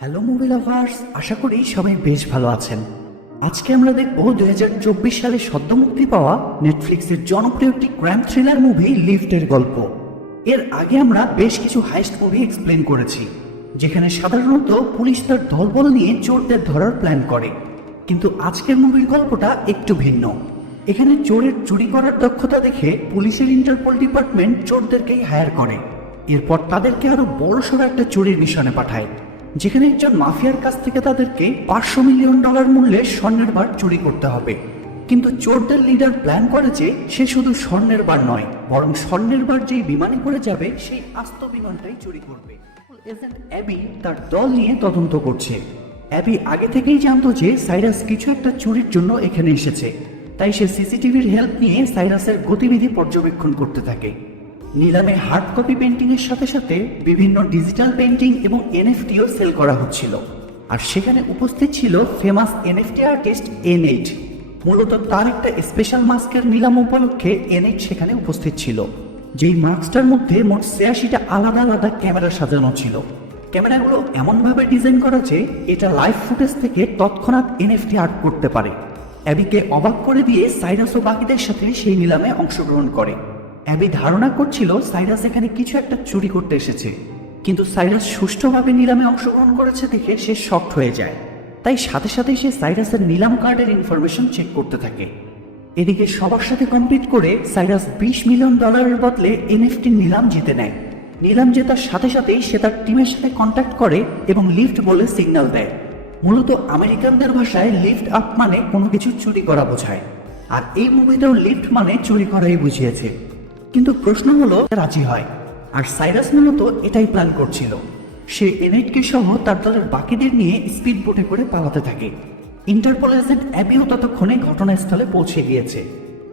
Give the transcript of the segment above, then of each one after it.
Hello movie lovers আশা করি সবাই বেশ ভালো আছেন। আজকে আমরা দেখব দুই হাজার চব্বিশ সালে সদ্য মুক্তি পাওয়া নেটফ্লিক্সের জনপ্রিয় একটি ক্রাইম থ্রিলার মুভি লিফটের গল্প। এর আগে আমরা বেশ কিছু হাইস্ট মুভি এক্সপ্লেন করেছি, যেখানে সাধারণত পুলিশ তার দলবল নিয়ে চোরদের ধরার প্ল্যান করে। কিন্তু আজকের মুভির গল্পটা একটু ভিন্ন। এখানে চোরের চুরি করার দক্ষতা দেখে পুলিশের ইন্টারপোল ডিপার্টমেন্ট চোরদেরকেই হায়ার করে। এরপর তাদেরকে আরও বড়সড় একটা চুরির মিশনে পাঠায়। যেখানে একজন মাফিয়ার কাছ থেকে তাদেরকে পাঁচশো মিলিয়ন ডলার মূল্যে স্বর্ণের বার চুরি করতে হবে। কিন্তু চোরদের লিডার প্ল্যান করে যে সে শুধু স্বর্ণের বার নয়, বরং স্বর্ণের বার যেই বিমানে করে যাবে, সেই আস্ত বিমানটাই চুরি করবে। এজেন্ট অ্যাবি তার দল নিয়ে তদন্ত করছে। অ্যাবি আগে থেকেই জানতো যে সাইরাস কিছু একটা চুরির জন্য এখানে এসেছে। তাই সে সিসিটিভির হেল্প নিয়ে সাইরাসের গতিবিধি পর্যবেক্ষণ করতে থাকে। নিলামে হার্ড কপি পেন্টিং এর সাথে সাথে বিভিন্ন ডিজিটাল পেন্টিং এবং এনএফটিও সেল করা হচ্ছিল। আর সেখানে উপস্থিত ছিল famous NFT artist N eight মূলত তার একটা স্পেশাল মাস্কের নিলাম উপলক্ষে এন এইট সেখানে উপস্থিত ছিল। যেই মাস্কটার মধ্যে মোট ছিয়াশিটা আলাদা আলাদা ক্যামেরা সাজানো ছিল। ক্যামেরাগুলো এমনভাবে ডিজাইন করা যে এটা লাইভ ফুটেজ থেকে তৎক্ষণাৎ এনএফটি আর্ট করতে পারে। অ্যাবিকে অবাক করে দিয়ে সাইরাস ও বাকিদের সাথে সেই নিলামে অংশগ্রহণ করে। অ্যাবি ধারণা করছিল সাইরাস এখানে কিছু একটা চুরি করতে এসেছে। কিন্তু সাইরাস সুষ্ঠুভাবে নিলামে অংশগ্রহণ করেছে দেখে সে শক্ট হয়ে যায়। তাই সাথে সাথে সে সাইরাসের নিলাম কার্ডের ইনফরমেশন চেক করতে থাকে। এদিকে সবার সাথে কমপ্লিট করে সাইরাস বিশ মিলিয়ন ডলারের বদলে এনএফটি নিলাম জিতে নেয়। নিলাম জেতার সাথে সাথেই সে তার টিমের সাথে কন্ট্যাক্ট করে এবং লিফট বলে সিগন্যাল দেয়। মূলত আমেরিকানদের ভাষায় লিফট আপ মানে কোনো কিছু চুরি করা বোঝায়। আর এই মুভিটাও লিফট মানে চুরি করাই বুঝিয়েছে। কিন্তু প্রশ্ন হলো রাজি হয়। আর সাইরাস মূলত এটাই প্ল্যান করছিল। সে এনএইটকে সহ তার দলের বাকিদের নিয়ে স্পিড বোটে করে পালাতে থাকে। ইন্টারপোল এজেন্ট অ্যাবিও ততক্ষণে ঘটনাস্থলে পৌঁছে গিয়েছে।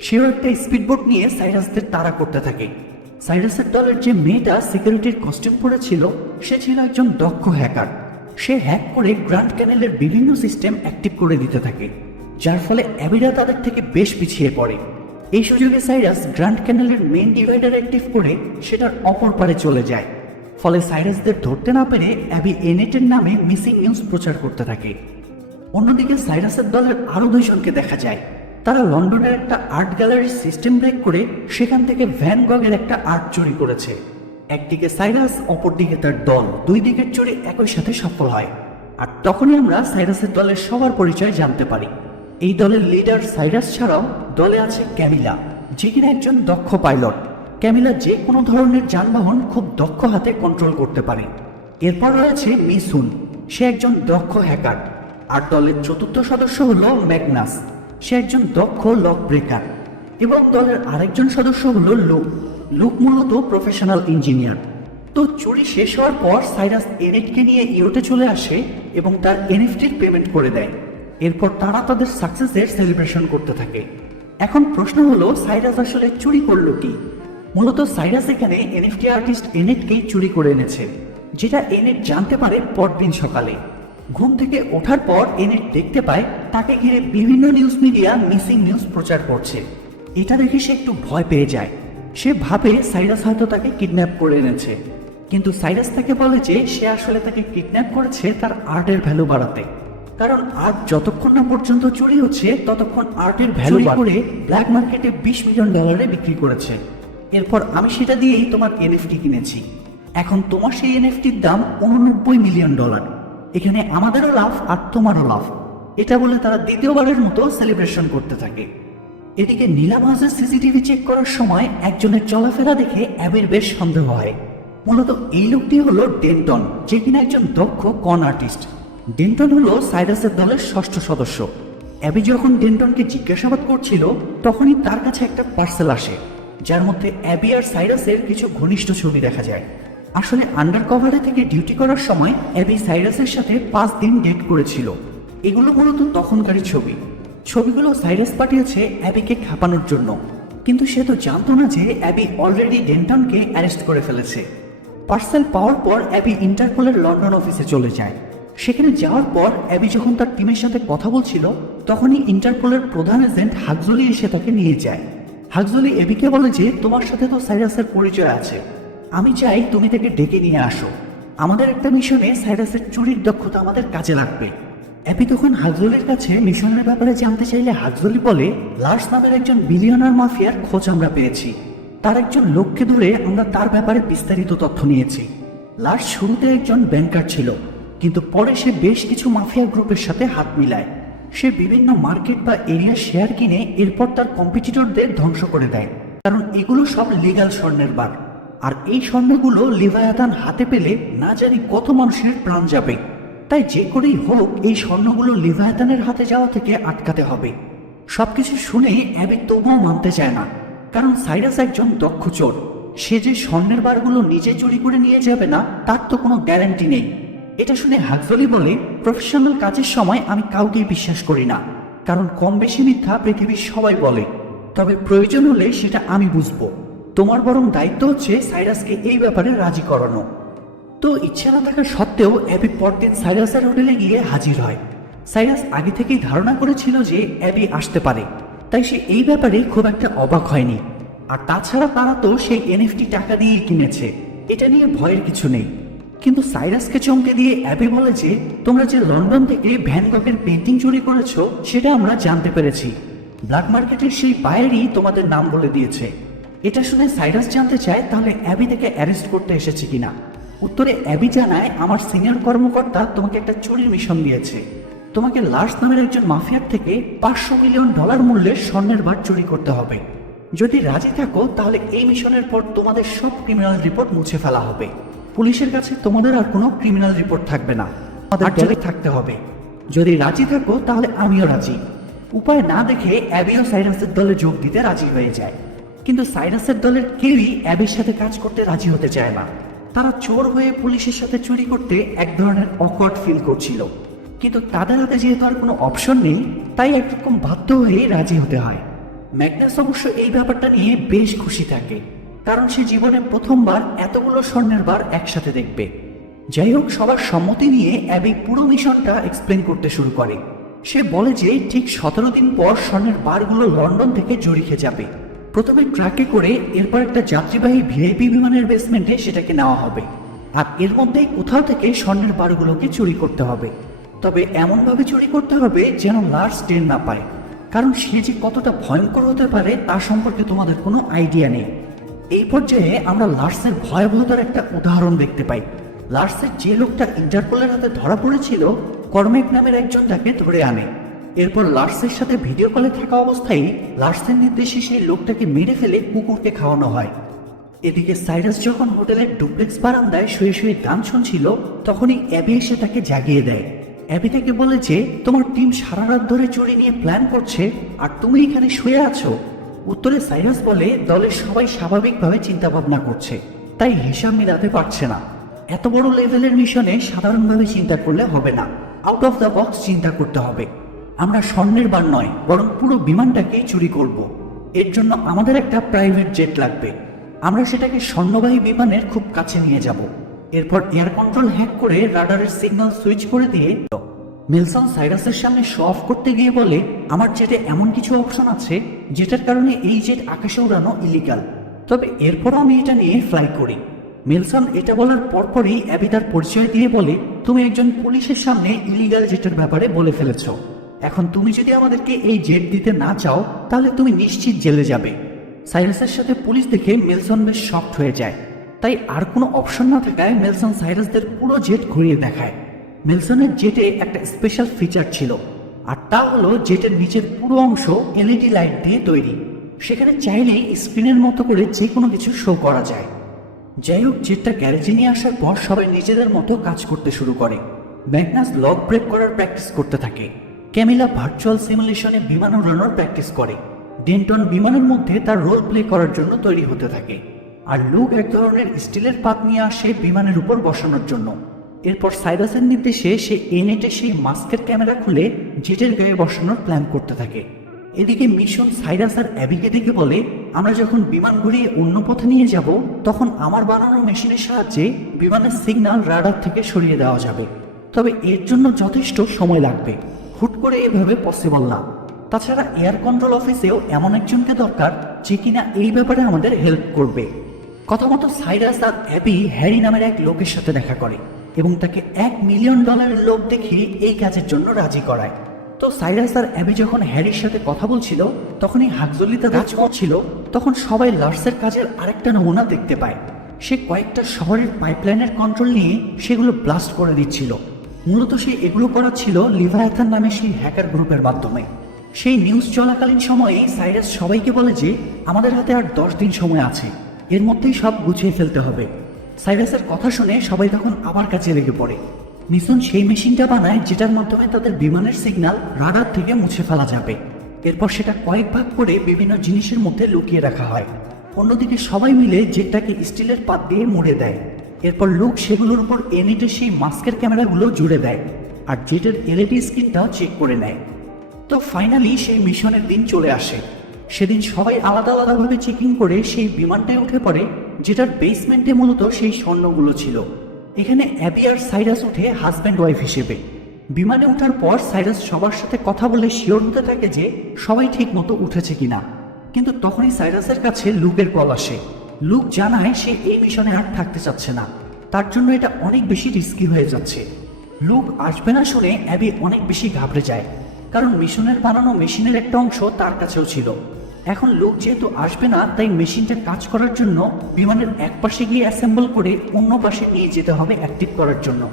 সেও একটা স্পিডবোট নিয়ে সাইরাসদের তাড়া করতে থাকে। সাইরাসের দলের যে মেয়েটা সিকিউরিটির কস্টিউম পরেছিল, সে ছিল একজন দক্ষ হ্যাকার সে হ্যাক করে গ্র্যান্ড ক্যানেলের বিভিন্ন সিস্টেম অ্যাক্টিভ করে দিতে থাকে। যার ফলে অ্যাবিরা তাদের থেকে বেশ পিছিয়ে পড়ে। এই সুযোগে সাইরাস গ্র্যান্ড ক্যানেলের মেইন ডিভাইডার অ্যাক্টিভ করে সেটার অপর পারে চলে যায়। ফলে সাইরাসদের ধরতে না পেরে অ্যাবি এনেটের নামে মিসিং নিউজ প্রচার করতে থাকে। অন্যদিকে সাইরাসের দলের আরও দুইজনকে দেখা যায়। তারা লন্ডনের একটা আর্ট গ্যালারির সিস্টেম ব্রেক করে সেখান থেকে ভ্যান গগের একটা আর্ট চুরি করেছে। একদিকে সাইরাস, অপরদিকে তার দল। দুই দিকের চুরি একই সাথে সফল হয়। আর তখনই আমরা সাইরাসের দলের সবার পরিচয় জানতে পারি। এই দলের লিডার সাইরাস ছাড়াও দলে আছে ক্যামিলা, যে কিনা একজন দক্ষ পাইলট ক্যামিলা যে কোনো ধরনের যানবাহন খুব দক্ষ হাতে কন্ট্রোল করতে পারে। এরপর রয়েছে মিসুন, সে একজন দক্ষ হ্যাকার আর দলের চতুর্থ সদস্য হলো ম্যাগনাস, সে একজন দক্ষ লক ব্রেকার এবং দলের আরেকজন সদস্য হল লুক। লুক মূলত প্রফেশনাল ইঞ্জিনিয়ার তো চুরি শেষ হওয়ার পর সাইরাস এনএফকে নিয়ে ইউরোতে চলে আসে এবং তার এনএফটির পেমেন্ট করে দেয়। এরপর তারা তাদের সাকসেসের সেলিব্রেশন করতে থাকে। এখন প্রশ্ন হলো সাইরাস আসলে চুরি করল কি? মূলত সাইরাস এখানে এনএফটি আর্টিস্ট এনেটকেই চুরি করে এনেছে, যেটা এনেট জানতে পারে পরদিন সকালে। ঘুম থেকে ওঠার পর এনেট দেখতে পায়, তাকে ঘিরে বিভিন্ন নিউজ মিডিয়া মিসিং নিউজ প্রচার করছে। এটা দেখে সে একটু ভয় পেয়ে যায়। সে ভাবে সাইরাস হয়তো তাকে কিডন্যাপ করে এনেছে। কিন্তু সাইরাস তাকে বলে যে, সে আসলে তাকে কিডন্যাপ করেছে তার আর্টের ভ্যালু বাড়াতে। কারণ আর্ট যতক্ষণ না পর্যন্ত চুরি হচ্ছে ততক্ষণ আর্টের ভ্যালু করে ব্ল্যাক মার্কেটে বিশ মিলিয়ন ডলারে বিক্রি করেছে। এরপর আমি সেটা দিয়েই তোমার এনএফটি কিনেছি। এখন তোমার সেই এনএফটির দাম উননব্বই মিলিয়ন ডলার এখানে আমাদেরও লাভ আর তোমারও লাভ। এটা বলে তারা দ্বিতীয়বারের মতো সেলিব্রেশন করতে থাকে। এদিকে নীলাম হাউসের সিসিটিভি চেক করার সময় একজনের চলাফেরা দেখে অ্যাবের বেশ সন্দেহ হয়। মূলত এই লোকটি হলো ডেন্টন যে কিনা একজন দক্ষ কন আর্টিস্ট ডেন্টন হলো সাইরাসের দলের ষষ্ঠ সদস্য। অ্যাবি যখন ডেন্টনকে জিজ্ঞাসাবাদ করছিল, তখনই তার কাছে একটা পার্সেল আসে, যার মধ্যে অ্যাবি আর সাইরাসের কিছু ঘনিষ্ঠ ছবি দেখা যায়। আসলে আন্ডার কভারে থেকে ডিউটি করার সময় অ্যাবি সাইরাসের সাথে পাঁচ দিন ডেট করেছিল। এগুলো মূলত তখনকারই ছবি। ছবিগুলো সাইরাস পাঠিয়েছে অ্যাবিকে খাপানোর জন্য। কিন্তু সে তো জানতো না যে অ্যাবি অলরেডি ডেন্টনকে অ্যারেস্ট করে ফেলেছে। পার্সেল পাওয়ার পর অ্যাবি ইন্টারপোলের লন্ডন অফিসে চলে যায়। সেখানে যাওয়ার পর অ্যাবি যখন তার টিমের সাথে কথা বলছিল, তখনই ইন্টারপোলের প্রধান এজেন্ট হাকজলি এসে তাকে নিয়ে যায়। হাকজলি এবিকে বলে যে, তোমার সাথে তো সাইরাসের পরিচয় আছে। আমি চাই তুমি তাকে ডেকে নিয়ে আসো। আমাদের একটা মিশনে সাইরাসের চুরির দক্ষতা আমাদের কাজে লাগবে। অ্যাপি তখন হাজলির কাছে মিশনের ব্যাপারে জানতে চাইলে হাজলি বলে, লার্স নামের একজন বিলিয়নার মাফিয়ার খোঁজ আমরা পেয়েছি। তার একজন লোককে ধরে আমরা তার ব্যাপারে বিস্তারিত তথ্য নিয়েছি। লার্স শুরুতে একজন ব্যাংকার ছিল। কিন্তু পরে সে বেশ কিছু মাফিয়া গ্রুপের সাথে হাত মিলায়। সে বিভিন্ন মার্কেট বা এরিয়া শেয়ার কিনে এরপর তার কম্পিটিটরদের ধ্বংস করে দেয়। কারণ এগুলো সব লিগাল স্বর্ণের বার আর এই স্বর্ণগুলো লিভায়াতান হাতে পেলে না জানি কত মানুষের প্রাণ যাবে। তাই যে করেই হোক, এই স্বর্ণগুলো লিভায়াতানের হাতে যাওয়া থেকে আটকাতে হবে। সবকিছু শুনে অ্যাবি তবুও মানতে চায় না। কারণ সাইরাস একজন দক্ষ চোর। সে যে স্বর্ণের বারগুলো নিজে চুরি করে নিয়ে যাবে না, তার তো কোনো গ্যারান্টি নেই। এটা শুনে হাকজলি বলে প্রফেশনাল কাজের সময় আমি কাউকেই বিশ্বাস করি না। কারণ কম বেশি মিথ্যা পৃথিবীর সবাই বলে। তবে প্রয়োজন হলে সেটা আমি বুঝব। তোমার বরং দায়িত্ব হচ্ছে সাইরাসকে এই ব্যাপারে রাজি করানো। তো ইচ্ছা না থাকা সত্ত্বেও অ্যাবি পরদিন সাইরাসের হোটেলে গিয়ে হাজির হয়। সাইরাস আগে থেকেই ধারণা করেছিল যে অ্যাবি আসতে পারে। তাই সে এই ব্যাপারে খুব একটা অবাক হয়নি। আর তাছাড়া তারা তো সেই এনএফটি টাকা দিয়েই কিনেছে। এটা নিয়ে ভয়ের কিছু নেই। কিন্তু সাইরাসকে চমকে দিয়ে অ্যাবি বলে যে, তোমরা যে লন্ডন থেকে ভ্যানগকের পেন্টিং চুরি করেছ, সেটা আমরা জানতে পেরেছি। ব্ল্যাক মার্কেটের সেই বায়ারই তোমাদের নাম বলে দিয়েছে। এটা শুনে সাইরাস জানতে চায়, তাহলে অ্যাবি থেকে অ্যারেস্ট করতে এসেছে কিনা। উত্তরে অ্যাবি জানায়, আমার সিনিয়র কর্মকর্তা তোমাকে একটা চুরির মিশন দিয়েছে। তোমাকে লার্স নামের একজন মাফিয়ার থেকে পাঁচশো মিলিয়ন ডলার মূল্যের স্বর্ণের বার চুরি করতে হবে। যদি রাজি থাকো, তাহলে এই মিশনের পর তোমাদের সব ক্রিমিনাল রিপোর্ট মুছে ফেলা হবে। পুলিশের কাছে তোমাদের আর কোনো ক্রিমিনাল রিপোর্ট থাকবে না। আমাদের জেলে থাকতে হবে। যদি রাজি থাকো তাহলে আমিও রাজি। উপায় না দেখে অ্যাবিও সাইরাসের দলে যোগ দিতে রাজি হয়ে যায়। কিন্তু সাইরাসের দলের কেউই অ্যাবির সাথে কাজ করতে রাজি হতে চায় না। তারা চোর হয়ে পুলিশের সাথে চুরি করতে এক ধরনের অকওয়ার্ড ফিল করছিল। কিন্তু তাদের হাতে যেহেতু আর কোনো অপশন নেই তাই একরকম বাধ্য হয়ে রাজি হতে হয়। ম্যাগনাস অবশ্য এই ব্যাপারটা নিয়ে বেশ খুশি থাকে। কারণ সে জীবনে প্রথমবার এতগুলো স্বর্ণের বার একসাথে দেখবে। যাই হোক, সবার সম্মতি নিয়ে অ্যাবি পুরো মিশনটা এক্সপ্লেন করতে শুরু করে। সে বলে যে ঠিক সতেরো দিন পর স্বর্ণের বারগুলো লন্ডন থেকে জড়িয়ে যাবে। প্রথমে ট্রাকে করে এরপর একটা যাত্রীবাহী ভিআইপি বিমানের বেসমেন্টে সেটাকে নেওয়া হবে। আর এর মধ্যেই কোথাও থেকে স্বর্ণের বারগুলোকে চুরি করতে হবে। তবে এমনভাবে চুরি করতে হবে যেন লার্স টের না পায়। কারণ সে যে কতটা ভয়ঙ্কর হতে পারে তা সম্পর্কে তোমাদের কোনো আইডিয়া নেই। এই পর্যায়ে আমরা লার্সের ভয়াবহতার একটা উদাহরণ দেখতে পাই। লার্সের যে লোকটা ইন্টারপোলের হাতে ধরা পড়েছিল, কর্মেক নামের একজন তাকে ধরে আনে। এরপর লার্সের সাথে ভিডিও কলে থাকা অবস্থায় লার্সের নির্দেশে সেই লোকটাকে মেরে ফেলে কুকুরকে খাওয়ানো হয়। এদিকে সাইরাস যখন হোটেলের ডুপ্লেক্স বারান্দায় শুয়ে শুয়ে গান শুনছিল, তখনই অ্যাবি এসে তাকে জাগিয়ে দেয়। অ্যাবি তাকে বলে যে, তোমার টিম সারা রাত ধরে চুরি নিয়ে প্ল্যান করছে, আর তুমি এখানে শুয়ে আছো। উত্তরে সাইরাস বলে দলের সবাই স্বাভাবিকভাবে চিন্তা ভাবনা করছে। তাই হিসাব মিলাতে পারছে না। এত বড় লেভেলের মিশনে সাধারণভাবে চিন্তা করলে হবে না। আউট অফ দ্য বক্স চিন্তা করতে হবে। আমরা স্বর্ণের বার নয়, বরং পুরো বিমানটাকেই চুরি করব। এর জন্য আমাদের একটা প্রাইভেট জেট লাগবে। আমরা সেটাকে স্বর্ণবাহী বিমানের খুব কাছে নিয়ে যাব। এরপর এয়ার কন্ট্রোল হ্যাক করে রাডারের সিগন্যাল সুইচ করে দিয়ে মিলসন সাইরাসের সামনে শো অফ করতে গিয়ে বলে, আমার জেটে এমন কিছু অপশন আছে? যেটার কারণে এই জেট আকাশে উড়ানো ইলিগাল তবে এরপরও আমি এটা নিয়ে ফ্লাই করি। মিলসন এটা বলার পরপরই অ্যাবি তার পরিচয় দিয়ে বলে, তুমি একজন পুলিশের সামনে ইলিগাল জেটের ব্যাপারে বলে ফেলেছ। এখন তুমি যদি আমাদেরকে এই জেট দিতে না চাও, তাহলে তুমি নিশ্চিত জেলে যাবে সাইরাসের সাথে পুলিশ দেখে মেলসন বেশ শক্ট হয়ে যায়। তাই আর কোনো অপশন না থাকায় মেলসন সাইরাসদের পুরো জেট ঘুরিয়ে দেখায়। মেলসনের জেটে একটা স্পেশাল ফিচার ছিল। আর তা হলো জেটের নিচের পুরো অংশ এলইডি লাইট দিয়ে তৈরি। সেখানে চাইলেই স্ক্রিনের মতো করে যে কোনো কিছু শো করা যায়। যাই হোক জেটটা গ্যারেজে নিয়ে আসার পর সবাই নিজেদের মতো কাজ করতে শুরু করে। ম্যাগনাস লক ব্রেক করার প্র্যাকটিস করতে থাকে। ক্যামিলা ভার্চুয়াল সিমুলেশনে বিমান উড়ানোর প্র্যাকটিস করে। ডেন্টন বিমানের মধ্যে তার রোল প্লে করার জন্য তৈরি হতে থাকে। আর লুক এক ধরনের স্টিলের পাত নিয়ে আসে বিমানের উপর বসানোর জন্য। এরপর সাইরাসের নির্দেশে সে এনেটে সেই মাস্কের ক্যামেরা খুলে জেটের গায়ে বসানোর প্ল্যান করতে থাকে। এদিকে মিশন সাইরাস আর অ্যাবিকে দেখে বলে, আমরা যখন বিমান ঘুরিয়ে অন্য পথে নিয়ে যাব, তখন আমার বানানো মেশিনের সাহায্যে বিমানের সিগন্যাল রাডার থেকে সরিয়ে দেওয়া যাবে। তবে এর জন্য যথেষ্ট সময় লাগবে। হুট করে এভাবে পসিবল না। তাছাড়া এয়ার কন্ট্রোল অফিসেও এমন একজনকে দরকার যে কিনা এই ব্যাপারে আমাদের হেল্প করবে। কথা মতো সাইরাস আর অ্যাবি হ্যারি নামের এক লোকের সাথে দেখা করে। এবং তাকে এক মিলিয়ন ডলারের লোক দেখিয়ে এই কাজের জন্য রাজি করায়। তো সাইরাস আর অ্যাবি যখন হ্যারির সাথে কথা বলছিল, তখনই হাকজলিতে কাজ করছিল, তখন সবাই লার্সের কাজের আরেকটা নমুনা দেখতে পায়। সে কয়েকটা শহরের পাইপলাইনের কন্ট্রোল নিয়ে সেগুলো ব্লাস্ট করে দিচ্ছিল। মূলত সে এগুলো করা ছিল লিভায়াথান নামে সেই হ্যাকার গ্রুপের মাধ্যমে। সেই নিউজ চলাকালীন সময়ে সাইরাস সবাইকে বলে যে, আমাদের হাতে আর দশ দিন সময় আছে। এর মধ্যেই সব গুছিয়ে ফেলতে হবে। সাইরাসের কথা শুনে সবাই তখন আবার কাছে লেগে পড়ে। মিশন সেই মেশিনটা বানায় যেটার মাধ্যমে তাদের বিমানের সিগন্যাল রাডার থেকে মুছে ফেলা যাবে। এরপর সেটা কয়েক ভাগ করে বিভিন্ন জিনিসের মধ্যে লুকিয়ে রাখা হয়। অন্যদিকে সবাই মিলে জেটটাকে স্টিলের পাত দিয়ে মুড়ে দেয়। এরপর লোক সেগুলোর উপর এনএটের সেই মাস্কের ক্যামেরাগুলো জুড়ে দেয় আর জেটের এলইডি স্ক্রিনটাও চেক করে নেয়। তো ফাইনালি সেই মিশনের দিন চলে আসে। সেদিন সবাই আলাদা আলাদাভাবে চেকিং করে সেই বিমানটায় উঠে পড়ে যেটার বেসমেন্টে মূলত সেই স্বর্ণগুলো ছিল। এখানে অ্যাবি আর সাইরাস উঠে হাজব্যান্ড ওয়াইফ হিসেবে। বিমানে ওঠার পর সাইরাস সবার সাথে কথা বলে শিওর হতে থাকে যে সবাই ঠিক মতো উঠেছে কিনা। কিন্তু তখনই সাইরাসের কাছে লুকের কল আসে। লুক জানায় সে এই মিশনে আর থাকতে চাচ্ছে না। তার জন্য এটা অনেক বেশি রিস্কি হয়ে যাচ্ছে। লুক আসবে না শুনে অ্যাবি অনেক বেশি ঘাবড়ে যায়। কারণ মিশনের বানানো মেশিনের একটা অংশ তার কাছেও ছিল। এখন লোক যেহেতু আসবে না, তাই মেশিনটা কাজ করার জন্য বিমানের এক পাশে গিয়ে অ্যাসেম্বল করে অন্য পাশে নিয়ে যেতে হবে অ্যাক্টিভ করার জন্য।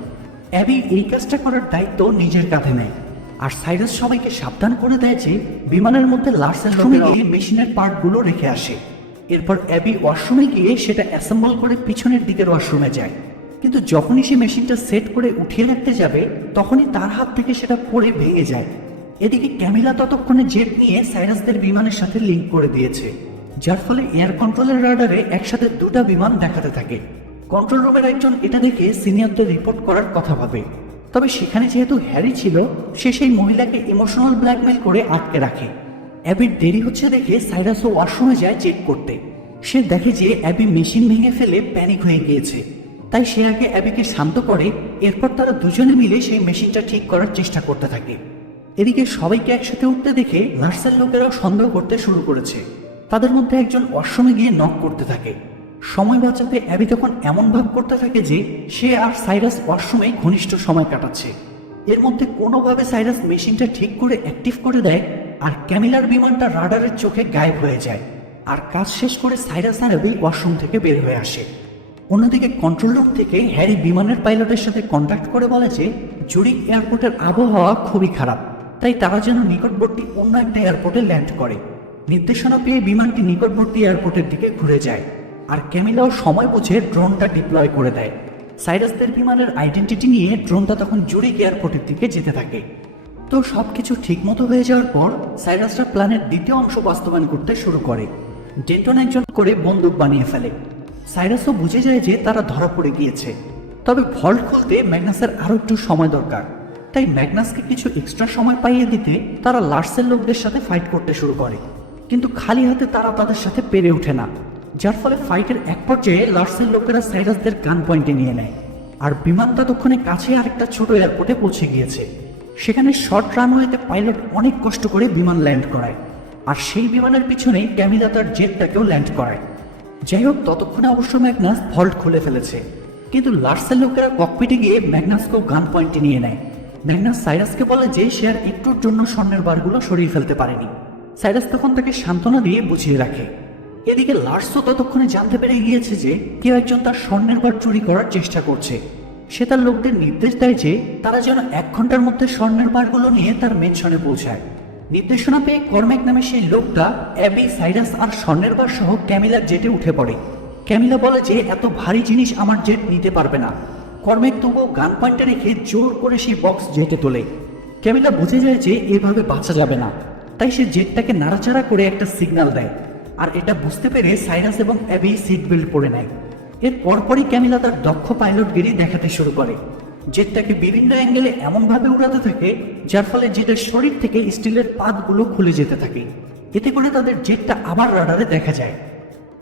অ্যাবি এই কাজটা করার দায়িত্ব নিজের কাঁধে নেয়। আর সাইরাস সবাইকে সাবধান করে দেয় যে, বিমানের মধ্যে লার্সের রুমে গিয়ে মেশিনের পার্টগুলো রেখে আসে। এরপর অ্যাবি ওয়াশরুমে গিয়ে সেটা অ্যাসেম্বল করে পিছনের দিকের ওয়াশরুমে যায়। কিন্তু যখনই সে মেশিনটা সেট করে উঠিয়ে রাখতে যাবে, তখনই তার হাত থেকে সেটা পড়ে ভেঙে যায়। এদিকে ক্যামিলা ততক্ষণে জেট নিয়ে সাইরাসদের বিমানের সাথে লিংক করে দিয়েছে, যার ফলে এয়ার কন্ট্রোলের রাডারে একসাথে দুটা বিমান দেখাতে থাকে। কন্ট্রোল রুমের একজন এটা দেখে সিনিয়রদের রিপোর্ট করার কথা ভাবে। তবে সেখানে যেহেতু হ্যারি ছিল, সে সেই মহিলাকে ইমোশনাল ব্ল্যাকমেল করে আটকে রাখে। অ্যাবির দেরি হচ্ছে দেখে সাইরাসও ওয়াশরুমে যায় চেক করতে। সে দেখে যে অ্যাবি মেশিন ভেঙে ফেলে প্যানিক হয়ে গিয়েছে। তাই সে আগে অ্যাবিকে শান্ত করে, এরপর তারা দুজনে মিলে সেই মেশিনটা ঠিক করার চেষ্টা করতে থাকে। এদিকে সবাইকে একসাথে উঠতে দেখে নার্সের লোকেরাও সন্দেহ করতে শুরু করেছে। তাদের মধ্যে একজন অশ্রমে গিয়ে নক করতে থাকে। সময় বাঁচাতে অ্যাবি তখন এমন ভাব করতে থাকে যে সে আর সাইরাস অশ্রমে ঘনিষ্ঠ সময় কাটাচ্ছে। এর মধ্যে কোনোভাবে সাইরাস মেশিনটা ঠিক করে অ্যাক্টিভ করে দেয় আর ক্যামিলার বিমানটা রাডারের চোখে গায়েব হয়ে যায়। আর কাজ শেষ করে সাইরাস আর অ্যাবি ওয়াশরুম থেকে বের হয়ে আসে। অন্যদিকে কন্ট্রোল রুম থেকে হ্যারি বিমানের পাইলটের সাথে কন্ট্যাক্ট করে বলে যে জুরিক এয়ারপোর্টের আবহাওয়া খুবই খারাপ। তাই তারা যেন নিকটবর্তী অন্য একটা এয়ারপোর্টে ল্যান্ড করে। নির্দেশনা পেয়ে বিমানটি নিকটবর্তী এয়ারপোর্টের দিকে ঘুরে যায় আর ক্যামিলাও সময় বুঝে ড্রোনটা ডিপ্লয় করে দেয়। সাইরাসদের বিমানের আইডেন্টিটি নিয়ে ড্রোনটা তখন জুরিক এয়ারপোর্টের দিকে যেতে থাকে। তো সব সবকিছু ঠিকমতো হয়ে যাওয়ার পর সাইরাসরা প্ল্যানের দ্বিতীয় অংশ বাস্তবায়ন করতে শুরু করে। ডেন্টন একজন করে বন্দুক বানিয়ে ফেলে। সাইরাসও বুঝে যায় যে তারা ধরা পড়ে গিয়েছে। তবে ভল্ট খুলতে ম্যাগনাসের আরও একটু সময় দরকার। তাই ম্যাগনাসকে কিছু এক্সট্রা সময় পাইয়ে দিতে তারা লার্সের লোকদের সাথে ফাইট করতে শুরু করে। কিন্তু খালি হাতে তারা তাদের সাথে পেরে ওঠে না, যার ফলে ফাইটের এক পর্যায়ে লার্সের লোকেরা সাইরাসদের গান পয়েন্টে নিয়ে নেয়। আর বিমান ততক্ষণে কাছে আরেকটা ছোট এয়ারপোর্টে পৌঁছে গিয়েছে। সেখানে শর্ট রানওয়েতে পাইলট অনেক কষ্ট করে বিমান ল্যান্ড করায়, আর সেই বিমানের পিছনেই ক্যামিলা তার জেটটাকেও ল্যান্ড করায়। যাই হোক, ততক্ষণে অবশ্য ম্যাগনাস ভল্ট খুলে ফেলেছে। কিন্তু লার্সের লোকেরা ককপিটে গিয়ে ম্যাগনাসকেও গান পয়েন্টে নিয়ে নেয়। ম্যাগনাস সাইরাসকে বলে যে সে আর একটুর জন্য স্বর্ণের বারগুলো সরিয়ে ফেলতে পারেনি। সাইরাস তখন তাকে সান্ত্বনা দিয়ে বুঝিয়ে রাখে। এদিকে লার্সও ততক্ষণে জানতে পেরে গিয়েছে যে কেউ একজন তার স্বর্ণের বার চুরি করার চেষ্টা করছে। সে তার লোকদের নির্দেশ দেয় যে তারা যেন এক ঘণ্টার মধ্যে স্বর্ণের বারগুলো নিয়ে তার মেনশনে পৌঁছায়। নির্দেশনা পেয়ে কর্মেক নামে সেই লোকটা অ্যাবি, সাইরাস আর স্বর্ণের বার সহ ক্যামিলার জেটে উঠে পড়ে। ক্যামিলা বলে যে, এত ভারী জিনিস আমার জেট নিতে পারবে না। কর্মেক তবুও গান পয়েন্টে রেখে জোর করে সেই বক্স জেটে তোলে। ক্যামিলা বুঝে যায় যে এভাবে বাঁচা যাবে না। তাই সে জেটটাকে নাড়াচাড়া করে একটা সিগন্যাল দেয়। আর এটা বুঝতে পেরে সাইরাস এবং অ্যাবি সিট বেল্ট পরে নেয়। এর পরপরই ক্যামিলা তার দক্ষ পাইলটগিরি দেখাতে শুরু করে। জেটটাকে বিভিন্ন অ্যাঙ্গেলে এমনভাবে উড়াতে থাকে, যার ফলে জেটের শরীর থেকে স্টিলের পাতগুলো খুলে যেতে থাকে। এতে করে তাদের জেটটা আবার রাডারে দেখা যায়।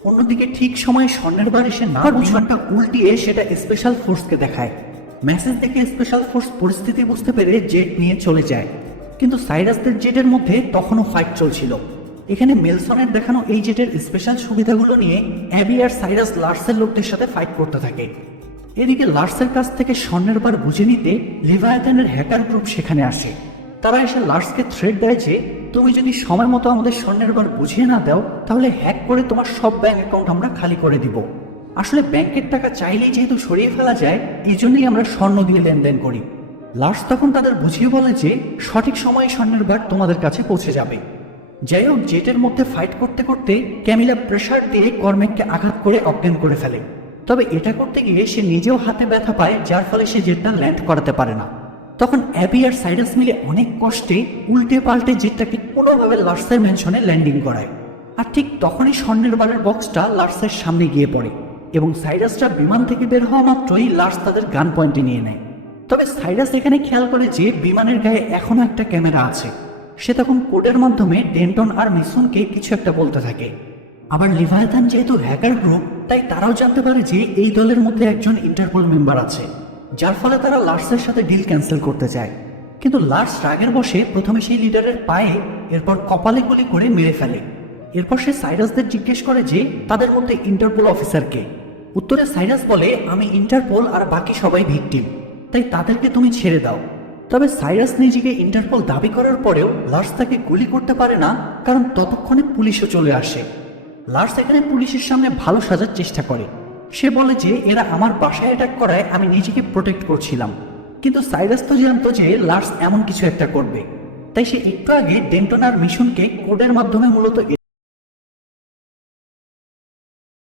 অন্যদিকে ঠিক সময়ে স্বর্ণের বার এসে না বিমানটা উল্টিয়ে সেটা স্পেশাল ফোর্সকে দেখায়। মেসেজ দেখে স্পেশাল ফোর্স পরিস্থিতি বুঝতে পেরে জেট নিয়ে চলে যায়। কিন্তু সাইরাসদের জেটের মধ্যে তখনও ফাইট চলছিল। এখানে মেলসনের দেখানো এই জেটের স্পেশাল সুবিধাগুলো নিয়ে অ্যাবি আর সাইরাস লার্সের লোকদের সাথে ফাইট করতে থাকে। এদিকে লার্সের কাছ থেকে স্বর্ণের বার বুঝে নিতে লিভায়াতানের হ্যাকার গ্রুপ সেখানে আসে। তারা এসে লার্সকে থ্রেড দেয় যে, তুমি যদি সময় মতো আমাদের স্বর্ণের বার বুঝিয়ে না দাও, তাহলে হ্যাক করে তোমার সব ব্যাংক অ্যাকাউন্ট আমরা খালি করে দিব। আসলে ব্যাংকের টাকা চাইলেই যেহেতু সরিয়ে ফেলা যায়, এই জন্যই আমরা স্বর্ণ দিয়ে লেনদেন করি। লার্স তখন তাদের বুঝিয়ে বলে যে, সঠিক সময়ে স্বর্ণের বার তোমাদের কাছে পৌঁছে যাবে। যাই হোক, জেটের মধ্যে ফাইট করতে করতে ক্যামিলা প্রেশার দিয়ে কর্মেককে আঘাত করে অজ্ঞান করে ফেলে। তবে এটা করতে গিয়ে সে নিজেও হাতে ব্যথা পায়, যার ফলে সে জেটটা ল্যান্ড করাতে পারে না। তখন অ্যাবি আর সাইরাস মিলে অনেক কষ্টে উল্টে পাল্টে জেটটাকে কোনোভাবে লার্সের ম্যানশনে ল্যান্ডিং করায়। আর ঠিক তখনই স্বর্ণের বারের বক্সটা লার্সের সামনে গিয়ে পড়ে এবং সাইরাসটা বিমান থেকে বের হওয়া মাত্রই লার্স তাদের গান পয়েন্টে নিয়ে নেয়। তবে সাইরাস এখানে খেয়াল করে যে বিমানের গায়ে এখনও একটা ক্যামেরা আছে। সে তখন কোডের মাধ্যমে ডেন্টন আর মিসনকে কিছু একটা বলতে থাকে। আবার লিভায়াথান যেহেতু হ্যাকার গ্রুপ, তাই তারাও জানতে পারে যে এই দলের মধ্যে একজন ইন্টারপোল মেম্বার আছে। যার ফলে তারা লার্সের সাথে ডিল ক্যান্সেল করতে চায়। কিন্তু লার্স রাগের বসে প্রথমে সেই লিডারের পায়ে এরপর কপালে গুলি করে মেরে ফেলে। এরপর সে সাইরাসদের জিজ্ঞেস করে যে, তাদের মধ্যে ইন্টারপোল অফিসারকে উত্তরে সাইরাস বলে, আমি ইন্টারপোল আর বাকি সবাই ভিকটিম। তাই তাদেরকে তুমি ছেড়ে দাও। তবে সাইরাস নিজেকে ইন্টারপোল দাবি করার পরেও লার্স তাকে গুলি করতে পারে না, কারণ ততক্ষণে পুলিশও চলে আসে। লার্স এখানে পুলিশের সামনে ভালো সাজার চেষ্টা করে। সে বলে যে, এরা আমার বাসায় অ্যাটাক করায় আমি নিজেকে প্রোটেক্ট করছিলাম। কিন্তু সাইরাস তো জানতো যে, লার্স এমন কিছু একটা করবে। তাই সে একটু আগে ডেন্টনার মিশনকে কোডের মাধ্যমে মূলত